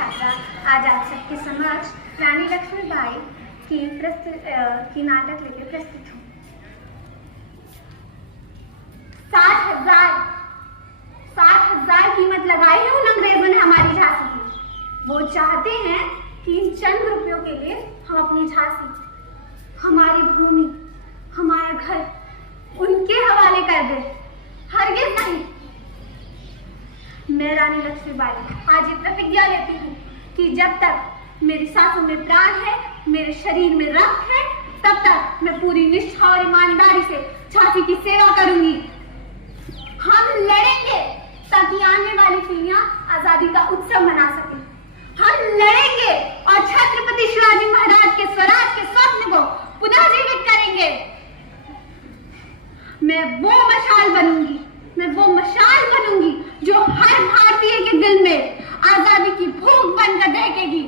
छात्रा आज आप सबके समक्ष रानी लक्ष्मीबाई की नाटक लेके प्रस्तुत हूँ। 60,000 कीमत लगाई है उन अंग्रेजों ने हमारी झांसी की। वो चाहते हैं कि इन चंद रुपयों के लिए हम अपनी झांसी, हमारी भूमि, हमारा घर उनके हवाले कर दे। हरगिज़ नहीं। मैं रानी लक्ष्मीबाई आज ये प्रतिज्ञा लेती हूँ कि जब तक मेरी सांसों में प्राण है, मेरे शरीर में रक्त है, तब तक मैं पूरी निष्ठा और ईमानदारी से झांसी की सेवा करूंगी। हम लड़ेंगे ताकि आने वाली पीढ़ियां आजादी का उत्सव मना सकें। हम लड़ेंगे और छत्रपति शिवाजी महाराज के स्वराज के स्वप्न को पुनः जीवित करेंगे। मैं वो मशाल बनूंगी, मैं वो मशाल बनूंगी जो हर भारतीय के दिल में आजादी की भूख बनकर दहकेगी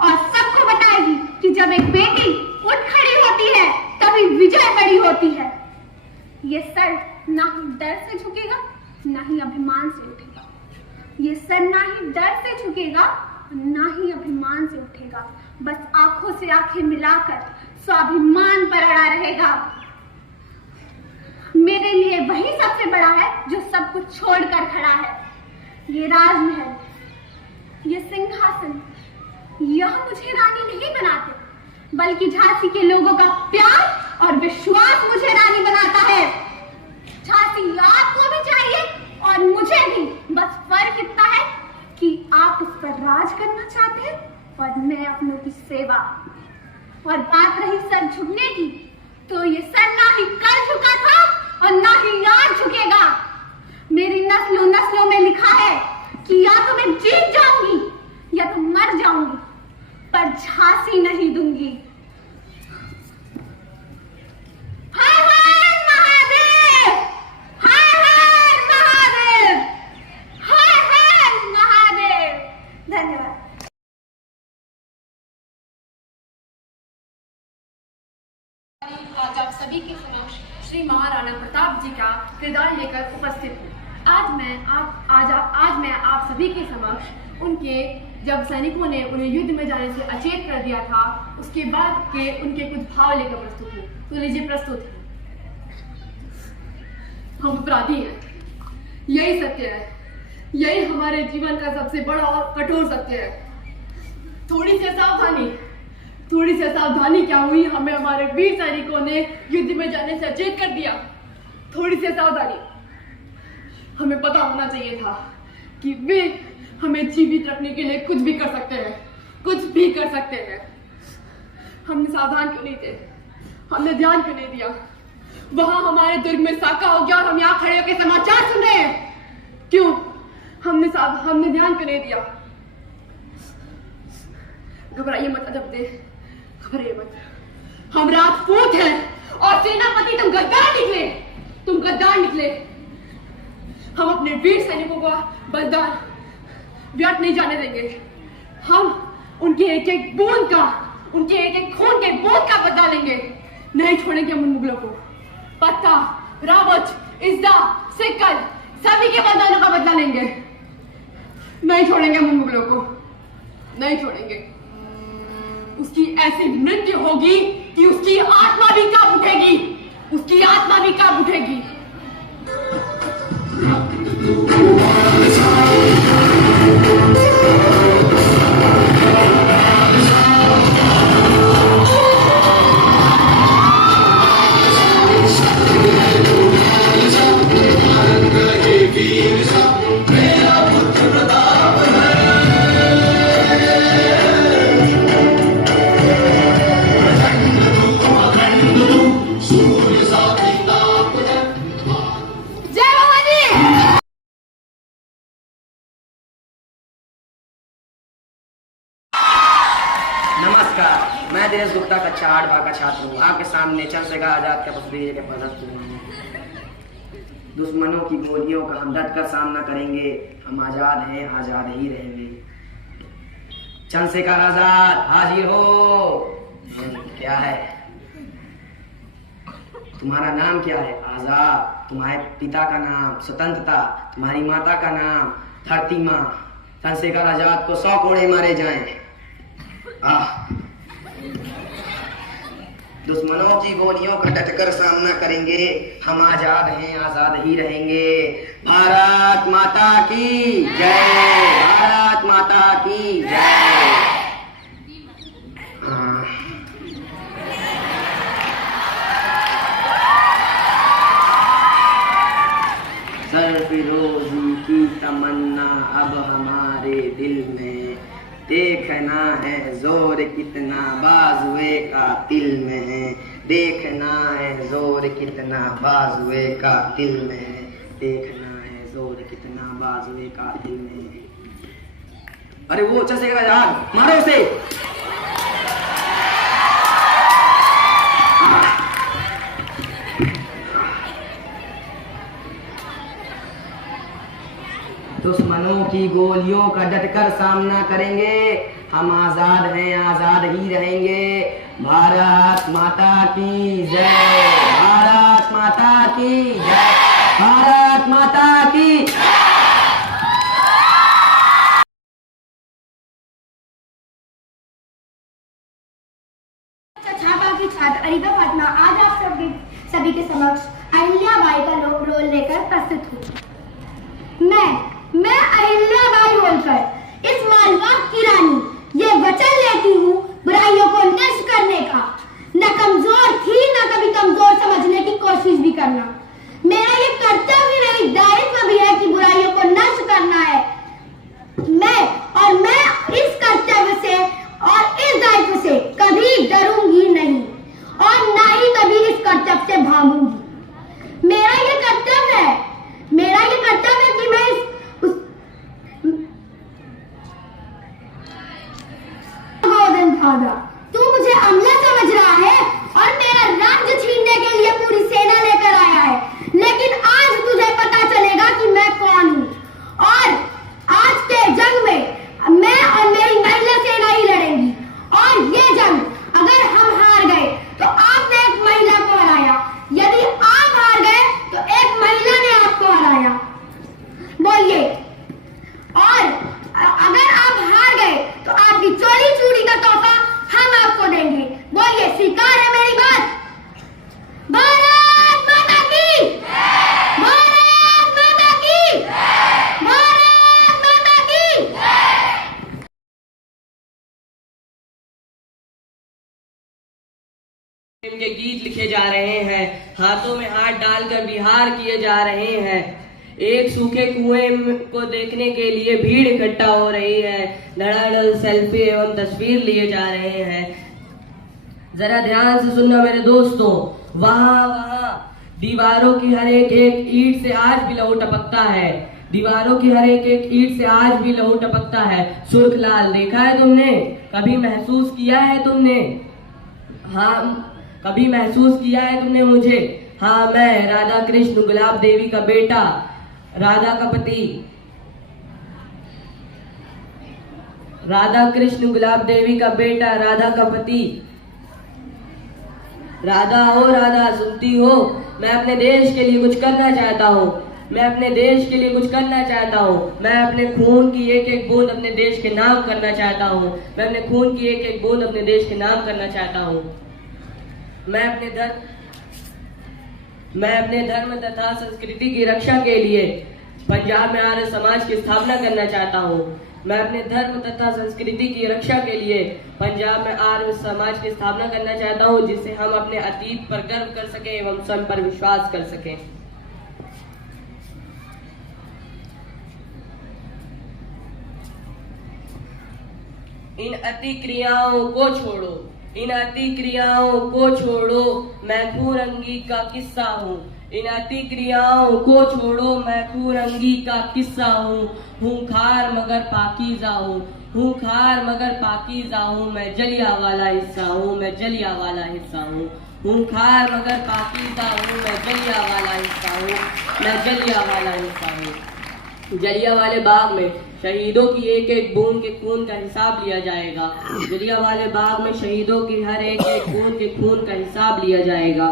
और सबको बताएगी कि जब एक बेटी उठ खड़ी होती है तभी विजय बड़ी होती है। ये सर ना ही डर से झुकेगा, ना ही अभिमान से उठेगा। ये सर ना ही डर से झुकेगा, ना ही अभिमान से उठेगा। बस आंखों से आंखें मिलाकर स्वाभिमान पर अड़ा रहेगा। मेरे लिए वही सबसे बड़ा है जो सब कुछ छोड़कर खड़ा है। ये राजमहल, ये सिंहासन, यह मुझे रानी नहीं बनाते, बल्कि झांसी के लोगों का प्यार और विश्वास मुझे रानी बनाता है। झांसी आपको भी चाहिए और मुझे भी। बस फर्क इतना है कि आप उस पर राज करना चाहते हैं और मैं अपनों की सेवा। और बात रही सर झुकने की, तो ये सर ना ही कल झुका था और ना ही आज झुकेगा। मेरी नस्लों नस्लों में लिखा है कि या तो मैं जीत जाऊंगी या तो मर जाऊंगी, पर झांसी नहीं दूंगी। हर हर महादेव, हर हर महादेव, हर हर महादेव। धन्यवाद। आज आप सभी के समक्ष श्री महाराणा प्रताप जी का किरदार लेकर उपस्थित हूँ। आज मैं आप सभी के समक्ष उनके जब सैनिकों ने उन्हें युद्ध में जाने से अचेत कर दिया था, उसके बाद के उनके कुछ भाव लेकर प्रस्तुत हूँ। तो लीजिए प्रस्तुत है। हम अपराधी हैं, यही सत्य है, यही हमारे जीवन का सबसे बड़ा और कठोर सत्य है। थोड़ी सी सावधानी क्या हुई, हमें हमारे वीर सैनिकों ने युद्ध में जाने से अचेत कर दिया। थोड़ी सी सावधानी। हमें पता होना चाहिए था कि वे हमें जीवित रखने के लिए कुछ भी कर सकते हैं, कुछ भी कर सकते हैं। हमने सावधान क्यों नहीं थे? हमने ध्यान क्यों नहीं दिया? वहां हमारे दुर्ग में साका हो गया और हम यहाँ खड़े होकर समाचार सुन रहे हैं। क्यों? हमने ध्यान क्यों नहीं दिया? घबराइए मत अजब दे, घबराइए मत। हम राजपूत हैं और सेनापति तुम गद्दार निकले। हम अपने वीर सैनिकों का बलिदान व्यर्थ नहीं जाने देंगे। हम उनके एक एक बूंद का, उनके एक एक खून के बूंद का बदला लेंगे। नहीं छोड़ेंगे हम उन मुगलों को। पत्ता, रावच, इज्जा, सिक्कल सभी के बलिदानों का बदला लेंगे। नहीं छोड़ेंगे हम उन मुगलों को, नहीं छोड़ेंगे। उसकी ऐसी मृत्यु होगी कि उसकी आत्मा भी कांप उठेगी, उसकी आत्मा भी कांप उठेगी। मैं दिनेश गुप्ता कक्षा 8 भाग का छात्र हूँ। आपके सामने चंद्रशेखर आजाद का तस्वीर के प्रदर्शित हूँ। दुश्मनों की गोलियों का हम डट कर सामना करेंगे। हम आजाद हैं, आजाद ही रहेंगे। चंद्रशेखर आजाद हाजिर हो। क्या है तुम्हारा नाम? क्या है? आजाद। तुम्हारे पिता का नाम स्वतंत्रता, तुम्हारी माता का नाम धरती माँ। चंद्रशेखर आजाद को 100 कोड़े मारे जाएं। दुश्मनों की गोलियों का डटकर सामना करेंगे, हम आजाद हैं, आजाद ही रहेंगे। भारत माता की जय, भारत माता की जय। सरफिरोजी की तमन्ना अब हमारे दिल में, देखना है जोर कितना बाजुए का दिल में है, देखना है जोर कितना बाजुए का दिल में है, देखना है जोर कितना बाजुए का दिल में है। अरे वो चंद्रशेखर आजाद, मारो उसे। दुश्मनों की गोलियों का डटकर सामना करेंगे, हम आजाद हैं, आजाद ही रहेंगे। भारत माता की जय, भारत माता की जय, भारत माता की। छापा की छात्र अरीबा फातिमा आज आप सभी के समक्ष अहिल्याबाई का रोल लेकर प्रस्तुत हूँ। मैं अहिल्याबाई होलकर इस मालवा की रानी ये वचन लेती हूँ बुराइयों को नष्ट करने का। न कमजोर थी न कभी कमजोर समझने की कोशिश भी करना। मेरा ये कर्तव्य नहीं दायित्व भी है कि बुराइयों को नष्ट करना है। मैं इस कर्तव्य से और इस दायित्व से कभी डरूंगी नहीं और ना ही कभी इस कर्तव्य से भागूंगी। मेरा ये कर्तव्य है कि मैं गोविंद भागा, तू मुझे अमला समझ रहा है और मेरा राज्य छीनने के लिए पूरी सेना लेकर आया है, लेकिन आज तुझे पता चलेगा कि मैं कौन हूँ। और आज के जंग में मैं और मेरी महिला सेना ही लड़ेंगी और ये जंग अगर हम हार गए तो आपने एक महिला को हराया, यदि आप हार गए तो एक महिला ने आपको हराया। बोलिए, और अगर आप हार गए तो आपकी चोरी चूड़ी का तोहफा हम आपको देंगे। बोलिए, स्वीकार है मेरी बात? भारत माता की, भारत माता की, भारत माता की। इनके गीत लिखे जा रहे हैं, हाथों में हाथ डालकर विहार किए जा रहे हैं। एक सूखे कुएं को देखने के लिए भीड़ इकट्ठा हो रही है, धड़ाधड़ सेल्फी एवं तस्वीर लिए जा रहे हैं। जरा ध्यान से सुनना मेरे दोस्तों, वहाँ दीवारों की हर एक ईंट से आज भी लहू टपकता है, दीवारों की हर एक ईंट से आज भी लहू टपकता है। सुर्ख लाल देखा है तुमने? कभी महसूस किया है तुमने? हाँ, कभी महसूस किया है तुमने मुझे? हाँ, मैं राधा कृष्ण गुलाब देवी का बेटा, राधा का पति, राधा कृष्ण गुलाब देवी का बेटा, राधा का पति। राधा हो, राधा सुनती हो? मैं अपने देश के लिए कुछ करना चाहता हूँ, मैं अपने देश के लिए कुछ करना चाहता हूँ। मैं अपने खून की एक एक बूंद अपने देश के नाम करना चाहता हूँ, मैं अपने खून की एक एक बूंद अपने देश के नाम करना चाहता हूँ। मैं अपने धर्म तथा संस्कृति की रक्षा के लिए पंजाब में आर्य समाज की स्थापना करना चाहता हूँ। मैं अपने धर्म तथा संस्कृति की रक्षा के लिए पंजाब में आर्य समाज की स्थापना करना चाहता हूँ, जिससे हम अपने अतीत पर गर्व कर सकें एवं स्वयं पर विश्वास कर सकें। इन अति क्रियाओं को छोड़ो, इन अति क्रियाओं को छोड़ो, मैं खूरंगी का किस्सा हूँ। इन अति क्रियाओं को छोड़ो, मैं खूरंगी का किस्सा हूँ खार मगर पाकीज़ा हूँ खार मगर पाकीज़ा हूँ। मैं जलियांवाला हिस्सा हूँ, मैं जलियांवाला हिस्सा हूँ खार मगर पाकीज़ा हूँ। मैं जलियांवाला हिस्सा हूँ, मैं जलियांवाला हिस्सा हूँ। जलियांवाले बाग में शहीदों की एक एक बूंद के खून का हिसाब लिया जाएगा। जलियांवाले बाग में शहीदों की हर एक एक बूंद के खून का हिसाब लिया जाएगा।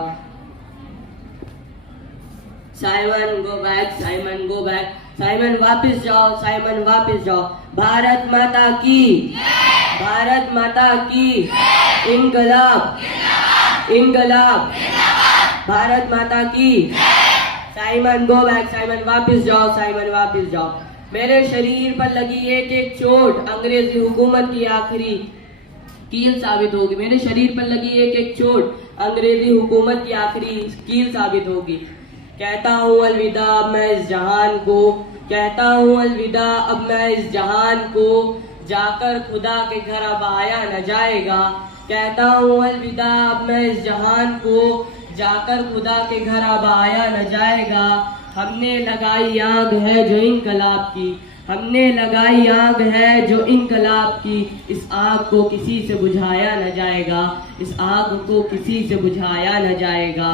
Simon go back, Simon go back. Simon वापस जाओ, साइमन वापस जाओ। भारत माता की, भारत माता की, इनकलाब, इनकलाब, भारत माता की। साइमन गो बैक, साइमन वापस जाओ, साइमन वापस जाओ। मेरे शरीर पर लगी एक एक चोट अंग्रेजी हुकूमत की आखिरी कील साबित होगी। मेरे शरीर पर लगी एक एक चोट अंग्रेजी हुकूमत की आखिरी कील साबित होगी। कहता हूँ अलविदा अब मैं इस जहान को, कहता हूँ अलविदा अब मैं इस जहान को, जाकर खुदा के घर अब आया न जाएगा। कहता हूँ अलविदा अब मैं इस जहान को, जाकर खुदा के घर अब आया न जाएगा। हमने लगाई आग है जो इनकलाब की, हमने लगाई आग है जो इनकलाब की। इस आग को किसी से बुझाया न जाएगा, इस आग को किसी से बुझाया न जाएगा,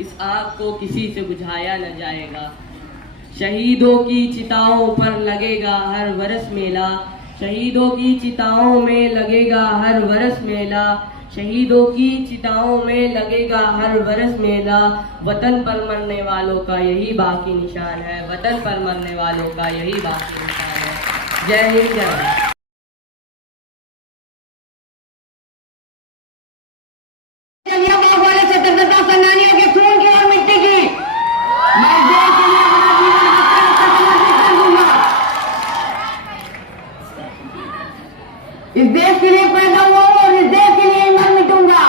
इस आग को किसी से बुझाया न जाएगा। शहीदों की चिताओं पर लगेगा हर बरस मेला, शहीदों की चिताओं में लगेगा हर बरस मेला, शहीदों की चिताओं में लगेगा हर बरस मेला। वतन पर मरने वालों का यही बाकी निशान है, वतन पर मरने वालों का यही बाकी निशान है। जय हिंद, जय भारत। स्वतंत्रता सेनानियों के खून की और मिट्टी की मैं देश के लिए अपना जीवन समर्पित कर दूंगा। इस देश के लिए पैदा हुआ और इस देश के लिए मर मिटूंगा।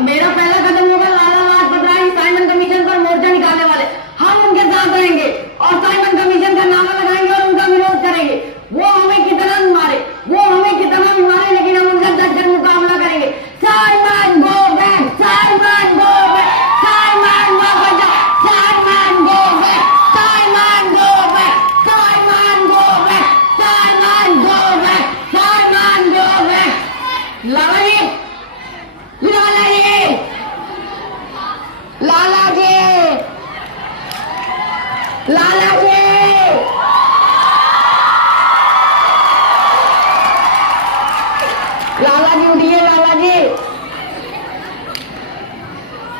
मेरा पहला कदम होगा लाला लाजपत राय साइमन कमीशन पर मोर्चा निकालने वाले। हम उनके साथ रहेंगे और साइमन कमीशन का नारा लगाएंगे और उनका विरोध करेंगे। वो हमें कितना भी मारे, वो हमें कितना भी मारे, लेकिन हम उनका डटकर मुकाबला करेंगे। Simon go back, Simon go back, Simon वापस जा, Simon go back, Simon go back, Simon go back, Simon go back, Simon go back. Lala ji, Lala ji, Lala ji, Lala ji, Lala ji उठिए, लाला जी।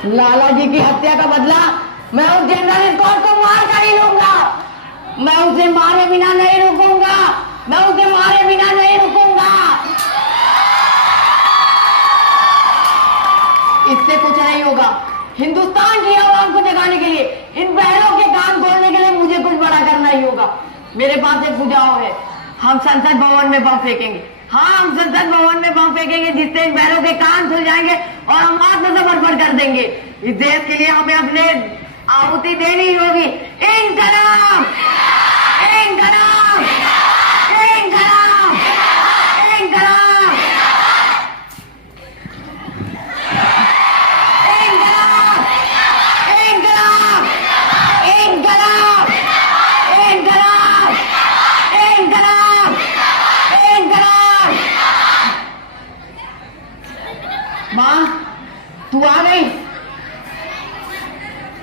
लाला जी की हत्या का बदला मैं उस जनरल स्कॉट को मार कर ही लूंगा। मैं उसे मारे बिना नहीं रुकूंगा, मैं उसे मारे बिना नहीं रुकूंगा। इससे कुछ नहीं होगा। हिंदुस्तान की आवाम को जगाने के लिए, इन बहनों के कान खोलने के लिए मुझे कुछ बड़ा करना ही होगा। मेरे पास एक सुझाव है। हम संसद भवन में बम फेंकेंगे। हाँ, हम संसद भवन में बम फेंकेंगे जिससे इन बहनों के कान खुल जाएंगे और हम आत्मसमर्पण कर देंगे। इस देश के लिए हमें अपने आहुति देनी होगी। इनकलाब, इनकलाब, इनकलाब, इनकलाब, इनकलाब, इनकलाब, इनकलाब, इनकलाब, इनकलाब, इनकलाब। माँ, तू आ गई।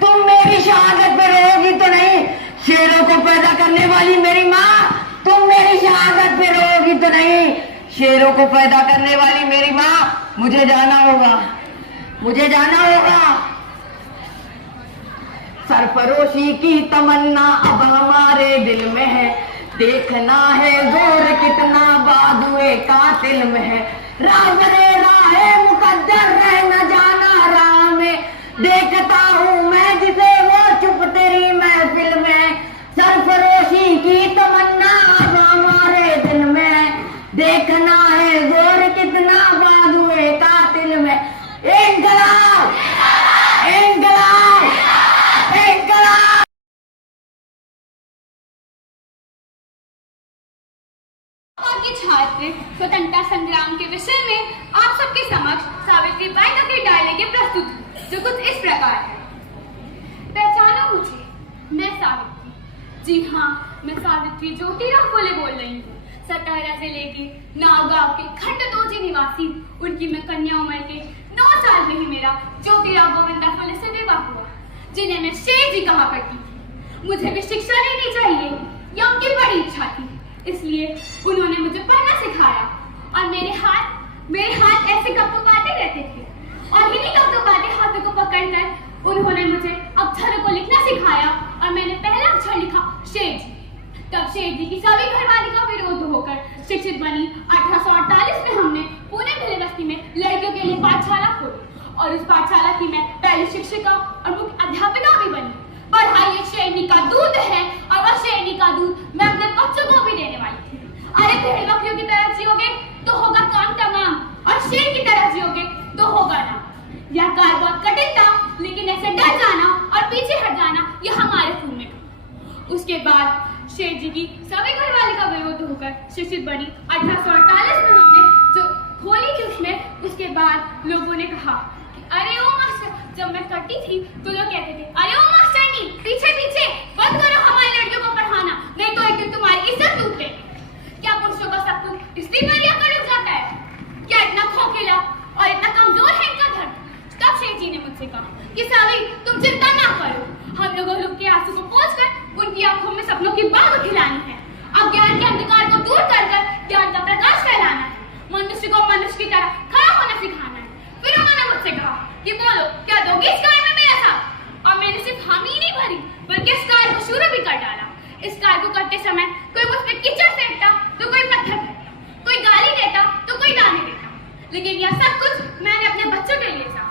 तुम मेरी शहादत पे रोओगी तो नहीं। शेरों को पैदा करने वाली मेरी माँ, तुम मेरी शहादत पे रोओगी तो नहीं। शेरों को पैदा करने वाली मेरी माँ, मुझे जाना होगा, मुझे जाना होगा। सरफरोशी की तमन्ना अब हमारे दिल में है। देखना है जोर कितना बाजुए कातिल में है। राज रे राहे मुकद्दर रह न जाना राह में। देखता हूँ मैं जिसे वो चुप तेरी महफिल में। सरफरोशी की तमन्ना अब हमारे दिल में। देखना है जोर कितना बाजुए कातिल में। इनकलाब, इनकलाब, इनकलाब। के छात्र स्वतंत्रता संग्राम के विषय में आप सबके समक्ष सावित्री बाई के डायरे के प्रस्तुत हूँ, जो कुछ इस प्रकार है। पहचानो मुझे, मैं सावित्री। जी हाँ, मैं सावित्री ज्योतिराव फुले बोल रही हूँ। सतारा जिले के नाव गांव के खंड 2 निवासी उनकी मैं कन्या उम्र के 9 साल में ही मेरा ज्योतिराव गोविंदा फुले से विवाह हुआ, जिन्हें मैं शेर जी कहा करती थी। मुझे भी शिक्षा लेनी चाहिए, यह उनकी बड़ी इच्छा थी। इसलिए उन्होंने मुझे पढ़ना सिखाया और मेरे हाथ ऐसे कपकपाते रहते थे और इन्हीं कपकपाते हाथों को पकड़कर उन्होंने मुझे अक्षरों को लिखना सिखाया और मैंने पहला अक्षर लिखा शेर। तब शेर जी की सभी घरवाली का विरोध होकर शिक्षित बनी। 1848 में हमने पुणे ढिले बस्ती में लड़कियों के लिए पाठशाला खोली और उस पाठशाला की मैं पहली शिक्षिका और मुख्य अध्यापिका भी बनी। पढ़ाई एक शेरनी का दूध है और वह शेरनी का दूध मैं अपने बच्चों को भी देने वाली थी। अरे भेड़ बकरियों की तरह जियोगे तो होगा काम तमाम और शेर की तरह जियोगे तो होगा ना। यह कार्य बहुत कठिन था, लेकिन ऐसे डर जाना और पीछे हट जाना यह हमारे खून में था। उसके बाद शेर जी की सभी घरवाली का विरोध होकर शिक्षित बनी। 1848 में हमने जो खोली थी उसमें, उसके बाद लोगों ने कहा कि अरे ओ मास्टर, जब मैं करती थी तो लोग कहते थे अरे ओ मास्टरनी पीछे पीछे बंद करो हमारी लड़कियों को पढ़ाना, नहीं तो एक दिन तुम्हारी इज्जत टूटे। क्या पुरुषों का सब कुछ इसी मरिया कर रुक जाता है? क्या इतना खोखला और इतना कमजोर है इनका धर्म? तब शेर जी ने मुझसे कहा कि सावी तुम चिंता ना करो, हम लोगों के आंसू को पोंछकर उनकी आंखों में सपनों की बाग खिलानी है। अब ज्ञान के अंधकार को दूर कर ज्ञान का प्रकाश फैलाना है। मनुष्य को मनुष्य की तरह खड़ा होना सिखाना है। फिर उन्होंने मुझसे कहा कि बोलो क्या दोगे इस कार्य में मेरा साथ? और मैंने सिर्फ हामी ही नहीं भरी बल्कि इस कार्य को शुरू भी कर डाला। इस कार्य को करते समय कोई मुझ पे कीचड़ फेंकता तो कोई पत्थर फेंकता, कोई गाली देता तो कोई दाने देता, लेकिन यह सब कुछ मैंने अपने बच्चों के लिए था।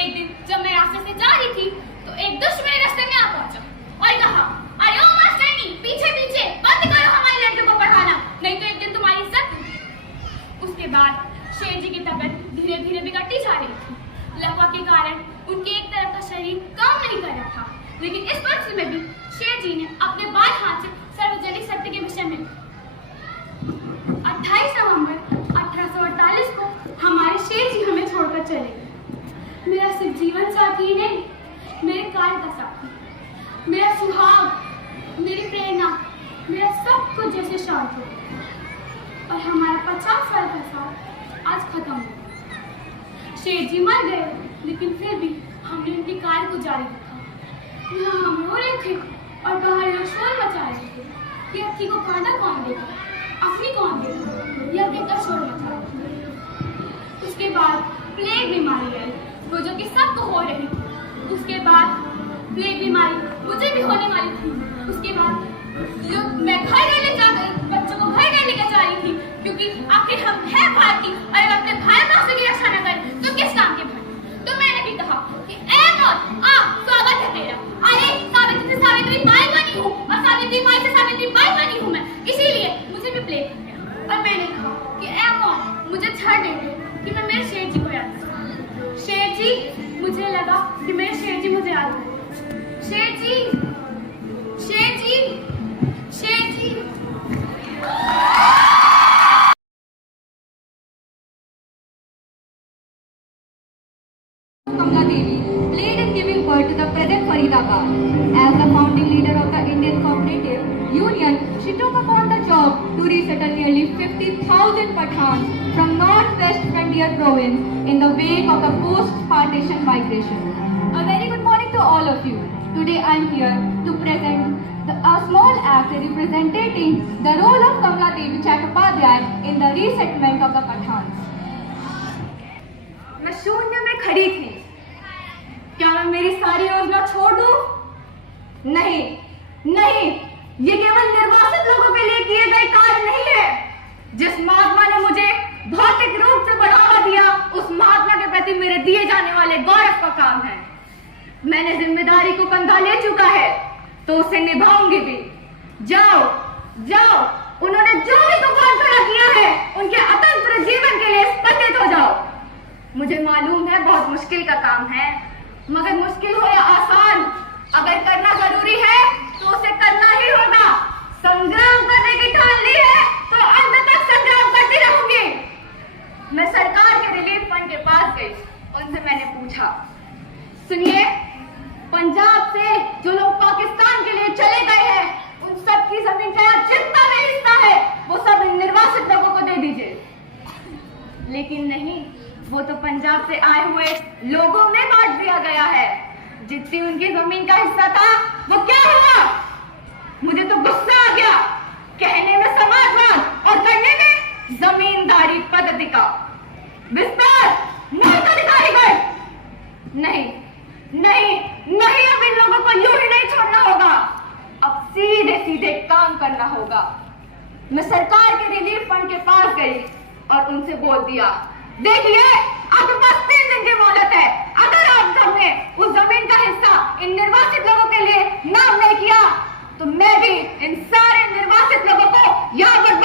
एक दिन जब मैं रास्ते से जा रही थी तो एक दुष्ट मेरे रास्ते में आ पहुंचा और कहा अरे ओ मास्टरनी पीछे पीछे बंद करो हमारी लड़कियों को पढ़ाना, नहीं तो एक दिन तुम्हारी इज्जत। उसके बाद शेर जी की तबीयत धीरे धीरे बिगड़ती जा रही थी। लकवा के कारण उनके एक तरफ का शरीर काम नहीं कर रहा था, लेकिन इस परिस्थिति में भी शेर जी ने अपने बाएं हाथ से सार्वजनिक सत्य के विषय में 28 नवंबर 1848 को हमारे शेर जी हमें छोड़कर चले गए। मेरा सिर्फ जीवन साथी ही नहीं, मेरे कार्य का साथी, मेरा सुहाग, मेरी प्रेरणा, मेरा सब कुछ जैसे शांत हो गया और हमारा 50 साल का साथ आज खत्म हो गया। शेर जी मर गए, लेकिन फिर भी हमने उनके कार्य को जारी रखा। यहाँ हम रो रहे थे और बाहर लोग शोर मचा रहे थे कि अक्की को खाना कौन देगा, अपनी कौन देगा, यह कहकर शोर मचा रहे थे। उसके बाद प्लेग बीमारी आई, वो जो कि सबको हो रही थी। उसके बाद प्लेग बीमारी मुझे भी होने वाली थी। उसके बाद मैं घर रहने जाकर बच्चों को घर रहने लेकर जा रही थी, क्योंकि आखिर हम हैं भारतीय और अगर अपने भारत माता की रक्षा न करें तो किस काम के भाई। तो मैंने भी कहा कि ए मौत आ, स्वागत है तेरा। अरे सावित्री से सावित्री बाई बनी हूँ और सावित्री माई से सावित्री बाई बनी हूँ मैं, इसीलिए मुझे भी प्लेग हो गया। और मैंने कहा कि ए मौत मुझे छड़ दे दे कि मैं मेरे शेर जी को याद करूँ। शेर जी, मुझे लगा कि मेरे शेर जी मुझे याद करें। शेर जी, शेर जी, शेर जी। Kamla Devi played in giving birth to the present Faridabad. As the founding leader of the Indian Cooperative Union, she took upon the job to resettle nearly 50,000 Pathans from northwest frontier province in the wake of the post-partition migration. A very good morning to all of you. Today I am here to present a small act representing the role of Kamla Devi Chattopadhyay in the resettlement of the Pathans. मैं शून्य में खड़ी थी। क्या मैं मेरी सारी योजना छोड़ दूं? नहीं, नहीं, ये केवल निर्वासित लोगों के लिए किए गए कार्य नहीं है। जिस महात्मा ने मुझे भौतिक रूप से बढ़ावा दिया, उस महात्मा के प्रति मेरे दिए जाने वाले गौरव का काम है। मैंने जिम्मेदारी को कंधा ले चुका है, तो उसे निभाऊंगी भी। जाओ, जाओ, उन्होंने जो भी तूफान खड़ा किया है, उनके अतंत्र जीवन के लिए स्पंदित हो जाओ। मुझे मालूम है बहुत मुश्किल का काम है, मगर मुश्किल हो या आसान, अगर करना जरूरी है तो उसे करना ही होगा। संग्राम करने की ठान ली है तो अंत तक संग्राम करती रहूंगी। मैं सरकार के रिलीफ फंड के पास गई, उनसे मैंने पूछा, सुनिए, पंजाब से जो लोग पाकिस्तान के लिए चले गए हैं, उन सब की जमीन का जितना भी हिस्सा है वो सब निर्वासित लोगों को दे दीजिए। लेकिन नहीं, वो तो पंजाब से आए हुए लोगों में बांट दिया गया है। जितनी उनकी जमीन का हिस्सा था वो क्या हुआ? मुझे तो गुस्सा आ गया। कहने में समाजवाद और करने में जमींदारी पद्धति का विस्तार नहीं तो दिखाई गए। नहीं, नहीं नहीं, अब इन लोगों को यूं ही नहीं छोड़ना होगा, अब सीधे सीधे काम करना होगा। मैं सरकार के रिलीफ फंड के पास गई और उनसे बोल दिया, देखिए आपके पास 3 दिन की मोहलत है, अगर आप हमने उस जमीन का हिस्सा इन निर्वासित लोगों के लिए नाम नहीं किया तो मैं भी इन सारे निर्वासित लोगों को यहाँ पर